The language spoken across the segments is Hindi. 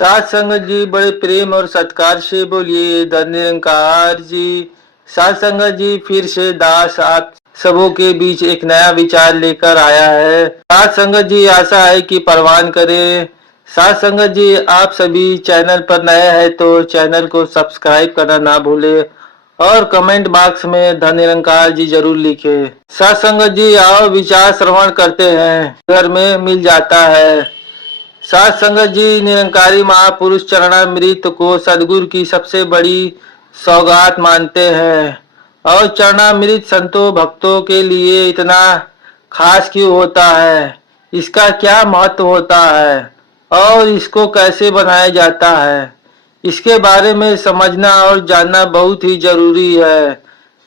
साथ संगत जी बड़े प्रेम और सत्कार से बोलिए धन निरंकार जी। साथ संगत जी फिर से दास आप सबों के बीच एक नया विचार लेकर आया है। साथ संगत जी आशा है कि परवान करें। साथ संगत जी आप सभी चैनल पर नए हैं तो चैनल को सब्सक्राइब करना ना भूले और कमेंट बॉक्स में धन निरंकार जी जरूर लिखे। साथ संगत जी आओ विचार श्रवण करते हैं, घर में मिल जाता है। साथ संगत जी निरंकारी महापुरुष चरणामृत को सदगुरु की सबसे बड़ी सौगात मानते हैं। और चरणामृत संतों भक्तों के लिए इतना खास क्यों होता है, इसका क्या महत्व होता है और इसको कैसे बनाया जाता है, इसके बारे में समझना और जानना बहुत ही जरूरी है।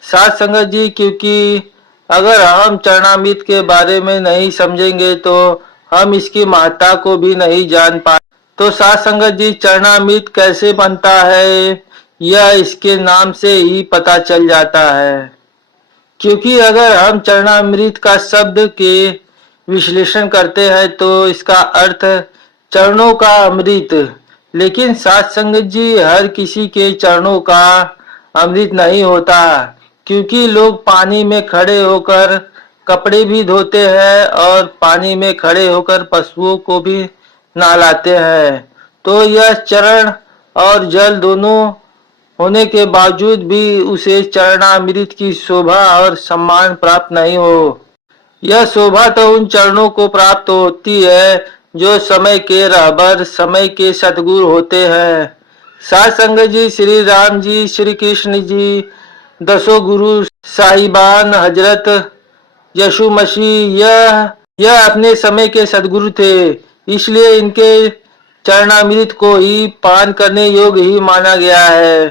साथ संगत जी क्योंकि अगर हम चरणामृत के बारे में नहीं समझेंगे तो हम इसकी महत्ता को भी नहीं जान पाए। तो साथ संगत जी चरणामृत कैसे बनता है यह इसके नाम से ही पता चल जाता है। क्योंकि अगर हम चरणामृत का शब्द के विश्लेषण करते हैं तो इसका अर्थ चरणों का अमृत। लेकिन साथ संगत जी हर किसी के चरणों का अमृत नहीं होता, क्योंकि लोग पानी में खड़े होकर कपड़े भी धोते हैं और पानी में खड़े होकर पशुओं को भी नहलाते हैं। तो यह चरण और जल दोनों होने के बावजूद भी उसे चरणामृत की शोभा और सम्मान प्राप्त नहीं हो। यह शोभा तो उन चरणों को प्राप्त होती है जो समय के रहबर समय के सतगुरु होते हैं। साथ संगत जी श्री राम जी, श्री कृष्ण जी, दसों गुरु साहिबान, हजरत यीशु मसीह यह अपने समय के सदगुरु थे। इसलिए इनके चरणामृत को ही पान करने योग्य ही माना गया है।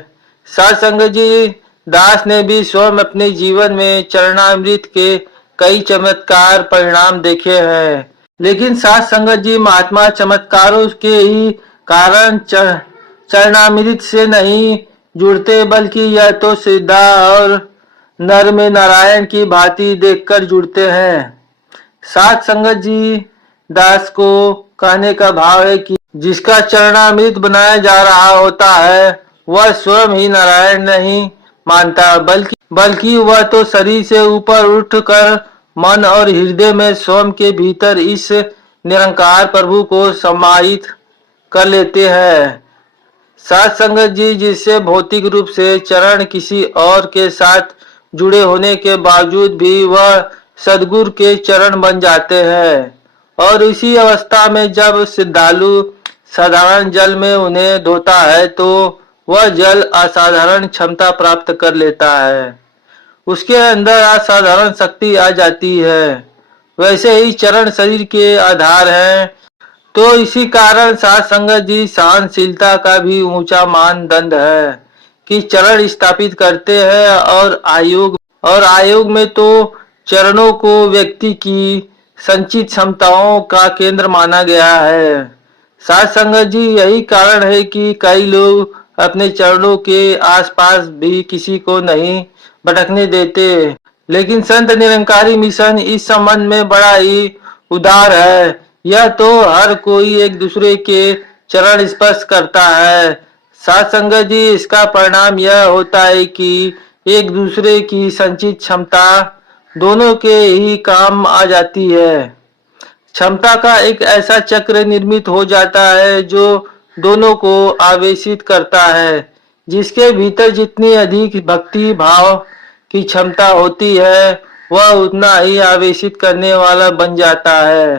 साथ संगत जी दास ने भी स्वयं अपने जीवन में चरणामृत के कई चमत्कार परिणाम देखे हैं। लेकिन साथ संगत जी महात्मा चमत्कारों के ही कारण चरणामृत से नहीं जुड़ते, बल्कि यह तो सीधा और नर में नारायण की भांति देखकर जुड़ते हैं। साथ संगत जी दास को कहने का भाव है कि जिसका चरणामृत बनाया जा रहा होता है वह स्वयं ही नारायण नहीं मानता, बल्कि वह तो शरीर से ऊपर उठकर मन और हृदय में स्वयं के भीतर इस निरंकार प्रभु को समाहित कर लेते हैं। साथ संगत जी जिससे भौतिक रूप से चरण किसी और के साथ जुड़े होने के बावजूद भी वह सदगुरु के चरण बन जाते हैं। और इसी अवस्था में जब श्रद्धालु साधारण जल में उन्हें धोता है तो वह जल असाधारण क्षमता प्राप्त कर लेता है, उसके अंदर असाधारण शक्ति आ जाती है। वैसे ही चरण शरीर के आधार हैं, तो इसी कारण साथ संगत जी सहनशीलता का भी ऊंचा मानदंड है कि चरण स्थापित करते हैं। और आयोग में तो चरणों को व्यक्ति की संचित क्षमताओं का केंद्र माना गया है। साथ संगत जी यही कारण है कि कई लोग अपने चरणों के आसपास भी किसी को नहीं भटकने देते। लेकिन संत निरंकारी मिशन इस संबंध में बड़ा ही उदार है। यह तो हर कोई एक दूसरे के चरण स्पर्श करता है। साथ संगत जी इसका परिणाम यह होता है कि एक दूसरे की संचित क्षमता दोनों के ही काम आ जाती है। क्षमता का एक ऐसा चक्र निर्मित हो जाता है जो दोनों को आवेशित करता है। जिसके भीतर जितनी अधिक भक्ति भाव की क्षमता होती है वह उतना ही आवेशित करने वाला बन जाता है।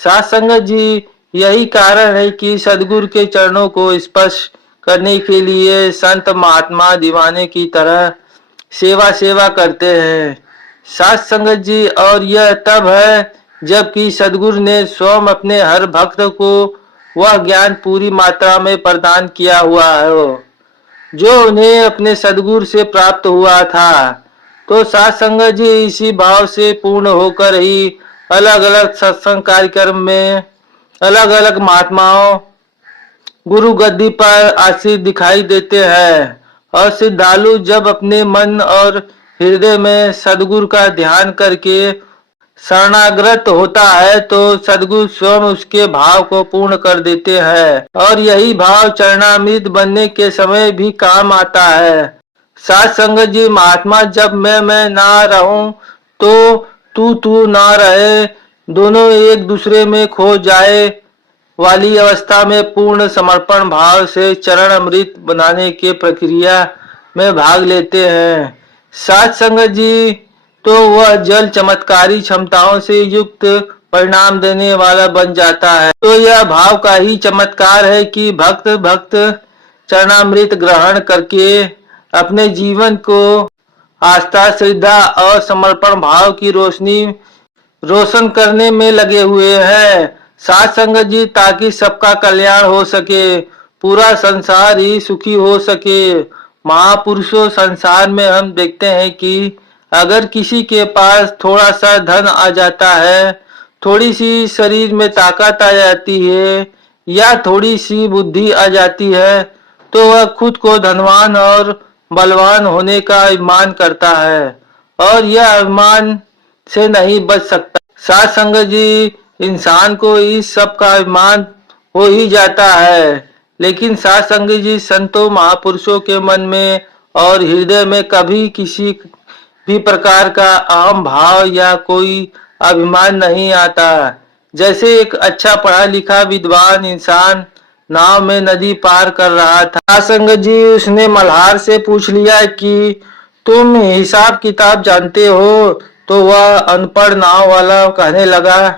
साथ संगत जी यही कारण है कि सदगुरु के चरणों को स्पर्श करने के लिए संत महात्मा दीवाने की तरह सेवा करते हैं। साथ संगत जी और यह तब है जबकि सदगुरु ने स्वयं अपने हर भक्त को वह ज्ञान पूरी मात्रा में प्रदान किया हुआ है जो उन्हें अपने सदगुरु से प्राप्त हुआ था। तो साथ संगत जी इसी भाव से पूर्ण होकर ही अलग अलग सत्संग कार्यक्रम में अलग अलग महात्माओं गुरु गद्दी पर आसीन दिखाई देते हैं। और श्रद्धालु जब अपने मन और हृदय में सदगुरु का ध्यान करके शरणागत होता है तो सद्गुरु स्वयं उसके भाव को पूर्ण कर देते हैं और यही भाव चरणामृत बनने के समय भी काम आता है। साथ संगत जी, महात्मा जब मैं ना रहूं तो तू ना रहे, दोनों एक दूसरे में खो जाए वाली अवस्था में पूर्ण समर्पण भाव से चरण अमृत बनाने के प्रक्रिया में भाग लेते हैं। साथ संगत जी, तो वह जल चमत्कारी क्षमताओं से युक्त परिणाम देने वाला बन जाता है। तो यह भाव का ही चमत्कार है कि भक्त भक्त चरणामृत ग्रहण करके अपने जीवन को आस्था, श्रद्धा और समर्पण भाव की रोशन करने में लगे हुए हैं। साथ संगत जी, ताकि सबका कल्याण हो सके, पूरा संसार ही सुखी हो सके। महापुरुषों, संसार में हम देखते हैं कि अगर किसी के पास थोड़ा सा धन आ जाता है, थोड़ी सी शरीर में ताकत आ जाती है या थोड़ी सी बुद्धि आ जाती है, तो वह खुद को धनवान और बलवान होने का अभिमान करता है और यह अभिमान से नहीं बच सकता। साथ संगत जी, इंसान को इस सब का अभिमान हो ही जाता है, लेकिन साथ संगत जी, संतों महापुरुषों के मन में और हृदय में कभी किसी भी प्रकार का अहम भाव या कोई अभिमान नहीं आता। जैसे एक अच्छा पढ़ा लिखा विद्वान इंसान नाव में नदी पार कर रहा था। संगत जी, उसने मल्हार से पूछ लिया कि तुम हिसाब किताब जानते हो? तो वह अनपढ़ नाव वाला कहने लगा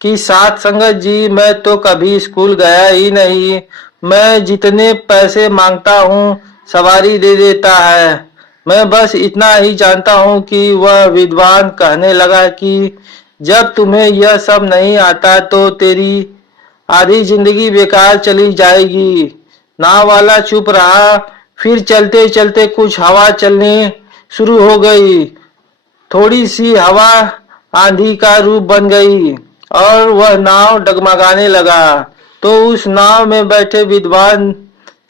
कि साथ संगत जी, मैं तो कभी स्कूल गया ही नहीं, मैं जितने पैसे मांगता हूँ सवारी दे देता है। मैं बस इतना ही जानता हूँ कि वह विद्वान कहने लगा कि जब तुम्हें यह सब नहीं आता तो तेरी आधी जिंदगी बेकार चली जाएगी। नाव वाला चुप रहा। फिर चलते चलते कुछ हवा चलने शुरू हो गई। थोड़ी सी हवा आंधी का रूप बन गई और वह नाव डगमगाने लगा। तो उस नाव में बैठे विद्वान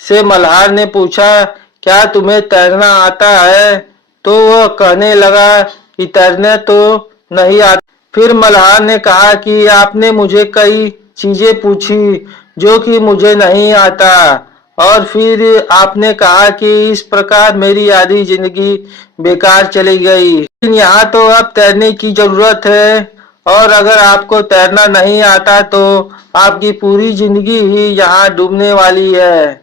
से मल्हार ने पूछा, क्या तुम्हें तैरना आता है? तो वह कहने लगा कि तैरने तो नहीं आता। फिर मल्हार ने कहा कि आपने मुझे कई चीजें पूछी जो कि मुझे नहीं आता और फिर आपने कहा कि इस प्रकार मेरी आधी जिंदगी बेकार चली गई। लेकिन यहाँ तो अब तैरने की जरूरत है और अगर आपको तैरना नहीं आता तो आपकी पूरी जिंदगी ही यहाँ डूबने वाली है,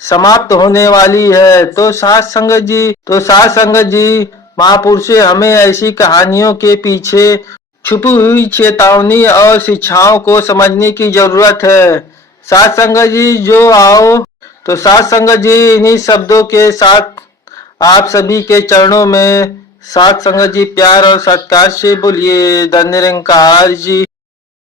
समाप्त होने वाली है। तो साथ संगत जी, महापुरुष हमें ऐसी कहानियों के पीछे छुपी हुई चेतावनी और शिक्षाओं को समझने की जरूरत है। साथ संगत जी, जो आओ। तो साथ संगत जी, इन्हीं शब्दों के साथ आप सभी के चरणों में साथ संगत जी प्यार और सत्कार से बोलिए धन्य निरंकार जी।